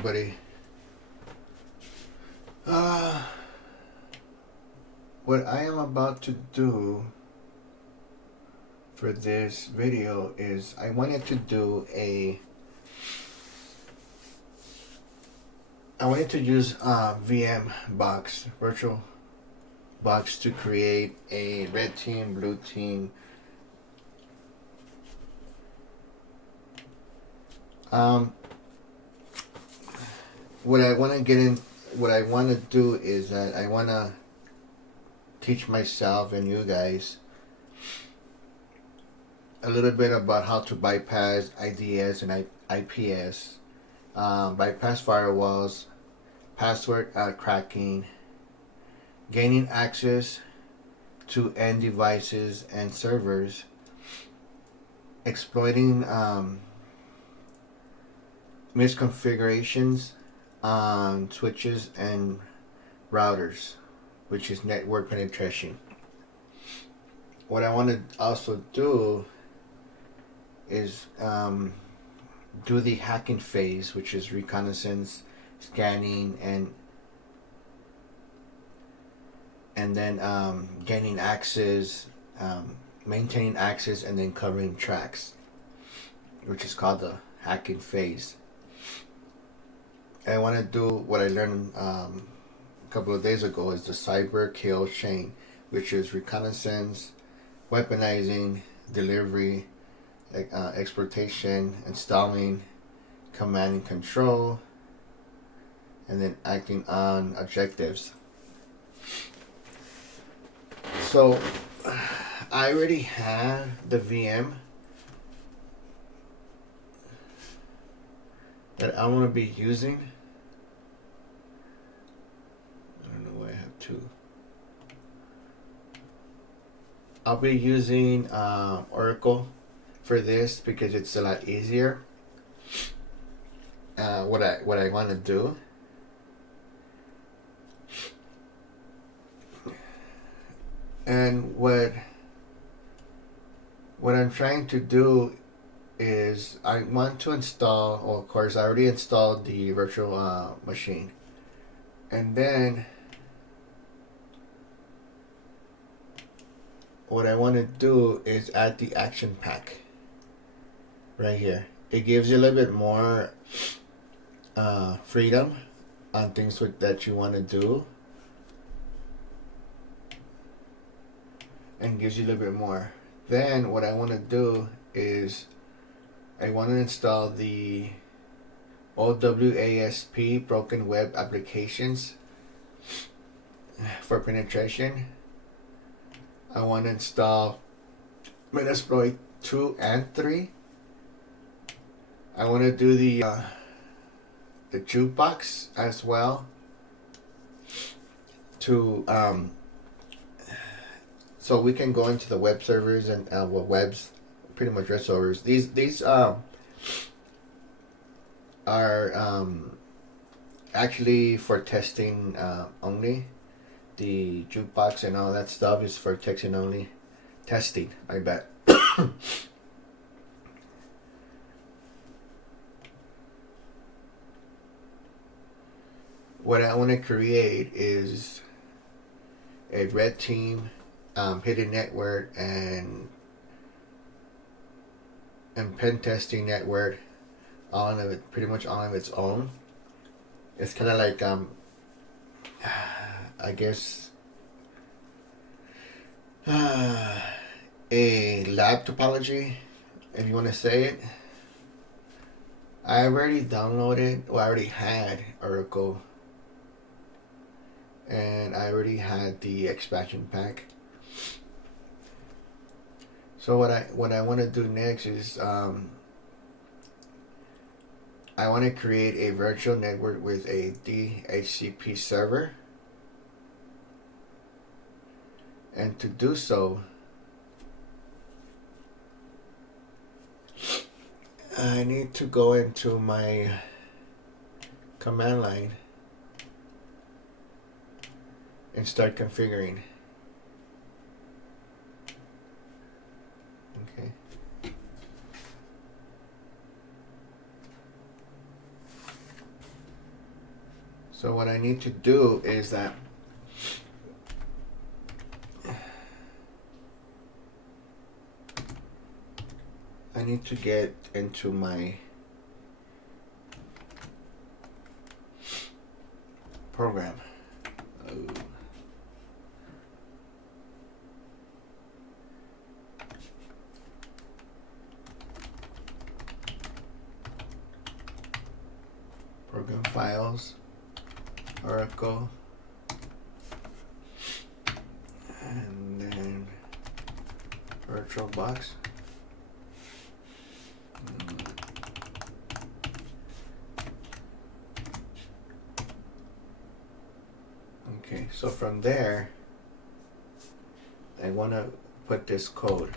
everybody. What I am about to do for this video is I wanted to use VM box, virtual box, to create a red team, blue team. What I want to do is that I want to teach myself and you guys a little bit about how to bypass IDS and IPS, bypass firewalls, password cracking, gaining access to end devices and servers, exploiting misconfigurations on switches and routers, which is network penetration. What I want to also do is do the hacking phase, which is reconnaissance, scanning, and then gaining access, maintaining access, and then covering tracks, which is called the hacking phase. I want to do what I learned a couple of days ago, is the cyber kill chain, which is reconnaissance, weaponizing, delivery, exploitation, installing, command and control, and then acting on objectives. So I already have the VM that I want to be using. I don't know why I have two. I'll be using Oracle for this because it's a lot easier. What I want to do, and what I'm trying to do is I want to install, well, of course I already installed the virtual machine, and then what I want to do is add the action pack right here. It gives you a little bit more freedom on things that you want to do, and gives you a little bit more. Then what I want to do is I want to install the OWASP broken web applications for penetration. I want to install Metasploit 2 and 3. I want to do the jukebox as well, to so we can go into the web servers and webs, pretty much web servers. These are actually for testing only. The jukebox and all that stuff is for testing only. Testing, I bet. What I want to create is a red team, hidden network, and pen testing network, all of it, pretty much all of its own. It's kind of like I guess a lab topology, if you want to say it. I already downloaded, well, I already had Oracle, and I already had the expansion pack. So what I want to do next is I want to create a virtual network with a DHCP server. And to do so, I need to go into my command line and start configuring. Okay. So what I need to do is that I need to get into my program. Program files, Oracle, and then VirtualBox. Okay, so from there, I want to put this code.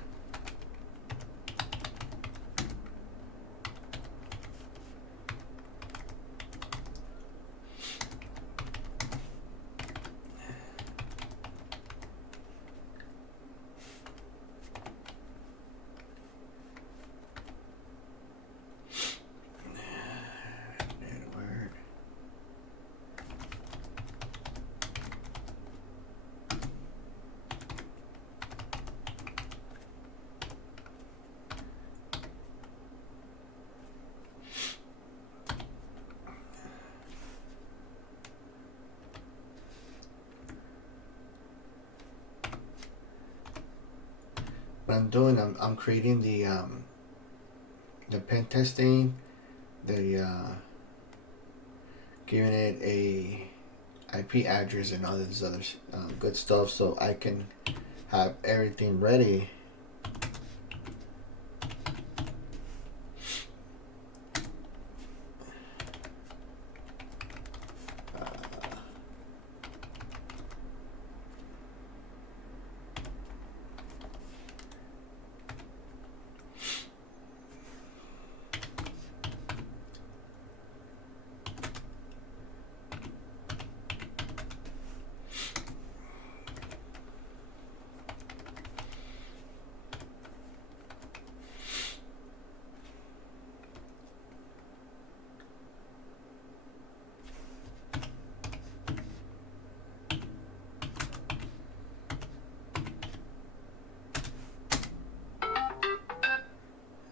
What I'm doing, I'm creating the pen testing, the giving it a IP address and all this other good stuff, so I can have everything ready.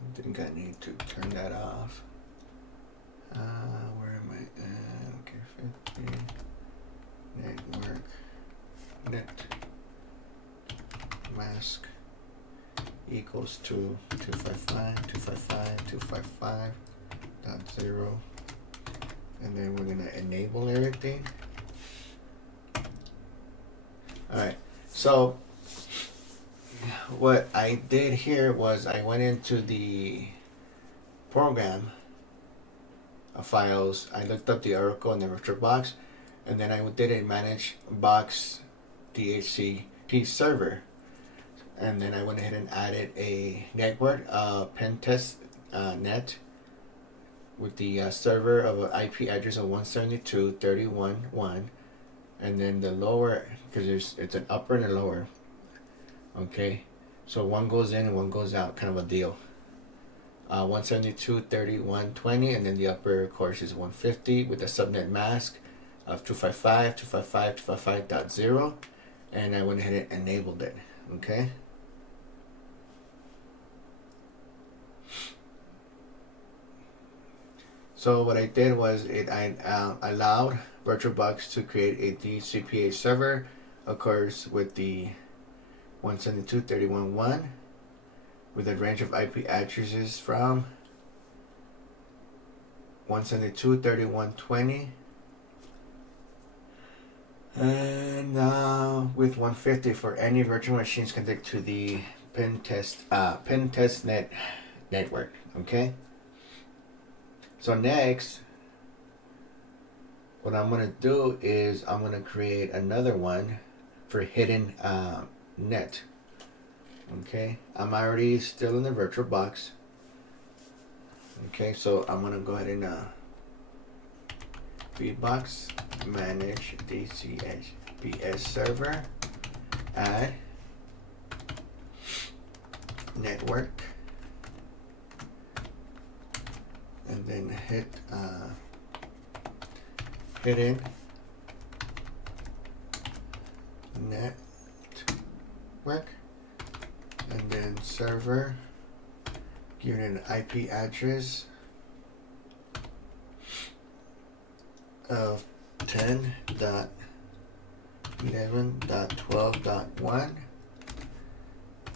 I think I need to turn that off. Where am I at? Okay, 50. Network. Net. Mask equals to 255.255.0. And then we're going to enable everything. Alright, so what I did here was I went into the program files, I looked up the Oracle and the VirtualBox, and then I did a manage box DHCP server, and then I went ahead and added a network pen test net with the server of an IP address of 172.31.1, and then the lower, because it's an upper and a lower. Okay, so one goes in and one goes out, kind of a deal. 172.31.20, and then the upper, of course, is 150 with a subnet mask of 255.255.255.0, and I went ahead and enabled it. Okay. So what I did was I allowed VirtualBox to create a DHCP server, of course, with the 172.31.1 with a range of IP addresses from 172.31.20 and with 150 for any virtual machines connected to the pen test net network. Okay. So next, what I'm gonna do is I'm gonna create another one for hidden net. Okay, I'm already still in the VirtualBox. Okay, so I'm gonna go ahead and VBox manage DHCP server, add network, and then hit hidden network, and then server, give it an IP address of 10.11.12.1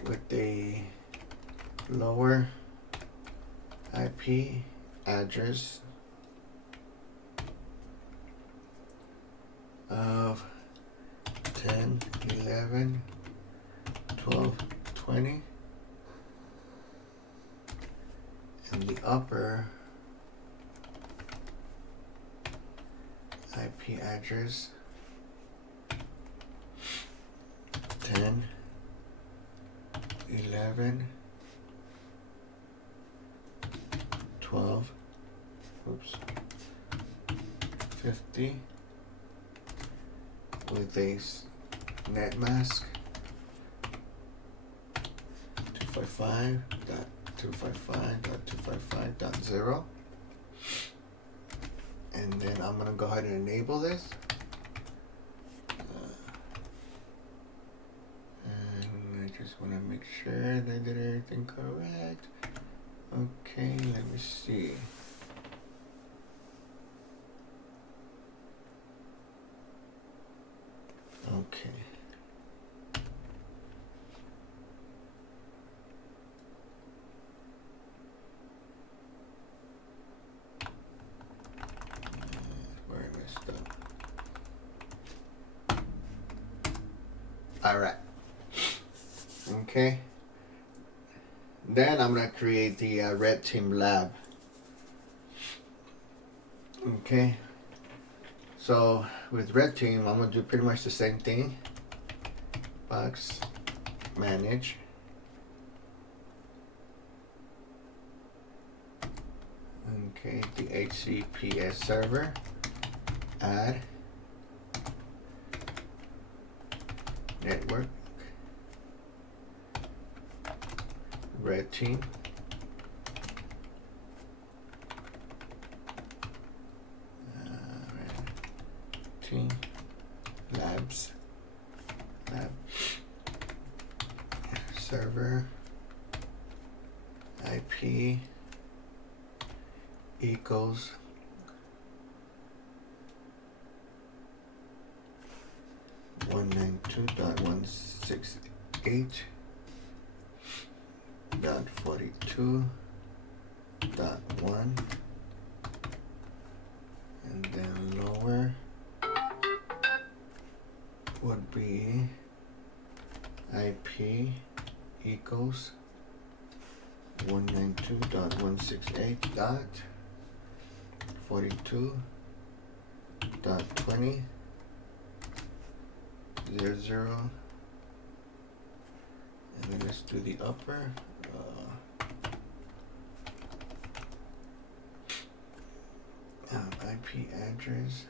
with the lower IP address of 10, 11, 12, 20, and the upper IP address 10, 11, 12, 50 with a net mask 255.255.255.0, and then I'm gonna go ahead and enable this. And I just want to make sure that I did everything correct. Okay, let me see. Okay. Where I messed up. All right. Okay. Then I'm gonna create the Red Team Lab. Okay. So with Red Team, I'm gonna do pretty much the same thing. Box, manage. Okay, the HCPS server, add, network, Red Team, Red Team, labs, lab, server, IP equals 192.168.42.1, and then lower would be IP equals 192.168.42.20.00, and then let's do the upper. IP address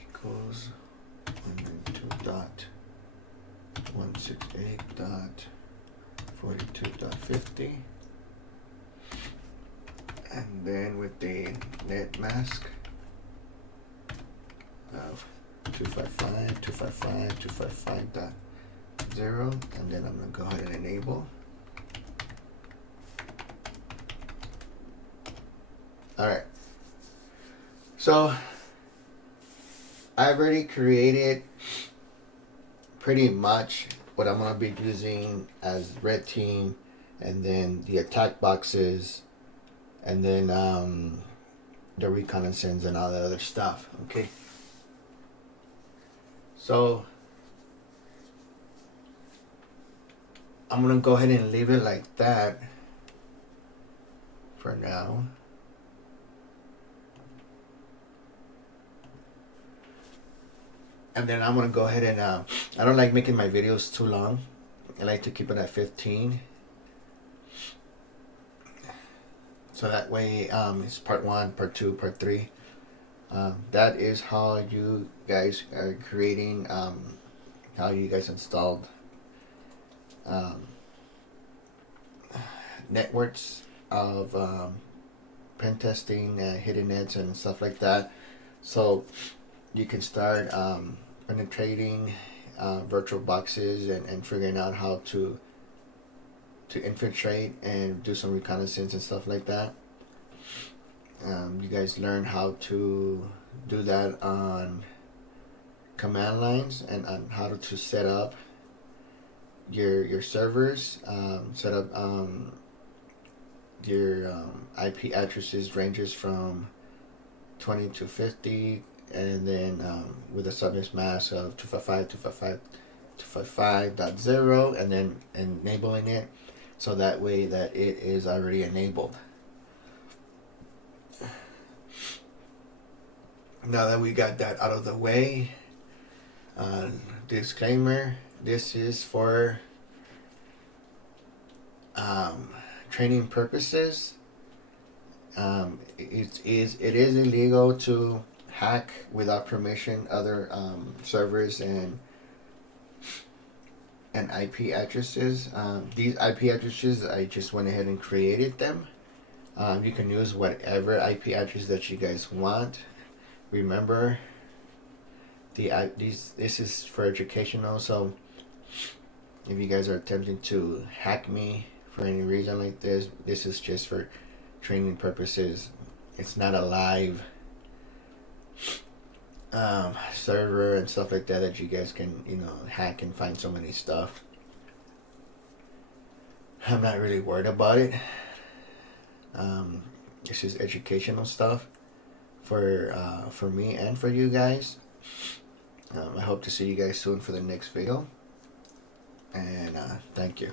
equals 192.168.42.50, and then with the net mask of 255.255.255.0, and then I'm gonna go ahead and enable. All right. So I've already created pretty much what I'm gonna be using as Red Team, and then the attack boxes, and then the reconnaissance and all the other stuff. Okay. So I'm gonna go ahead and leave it like that for now. And then I'm gonna go ahead and I don't like making my videos too long. I like to keep it at 15. So that way it's part 1, part 2, part 3. That is how you guys are creating, how you guys installed networks of pen testing, hidden nets and stuff like that. So you can start penetrating virtual boxes and figuring out how to infiltrate and do some reconnaissance and stuff like that. You guys learn how to do that on command lines and on how to set up your servers, set up your IP addresses ranges from 20 to 50, and then with a subnet mask of 255.255.0, and then enabling it so that way that it is already enabled. Now that we got that out of the way, disclaimer, this is for training purposes. It is illegal to hack without permission other servers and IP addresses. These IP addresses, I just went ahead and created them. You can use whatever IP address that you guys want. Remember, this is for educational. So if you guys are attempting to hack me for any reason like this, this is just for training purposes. It's not a live server and stuff like that you guys can hack and find so many stuff. I'm not really worried about it. This is educational stuff for me and for you guys. I hope to see you guys soon for the next video, and thank you.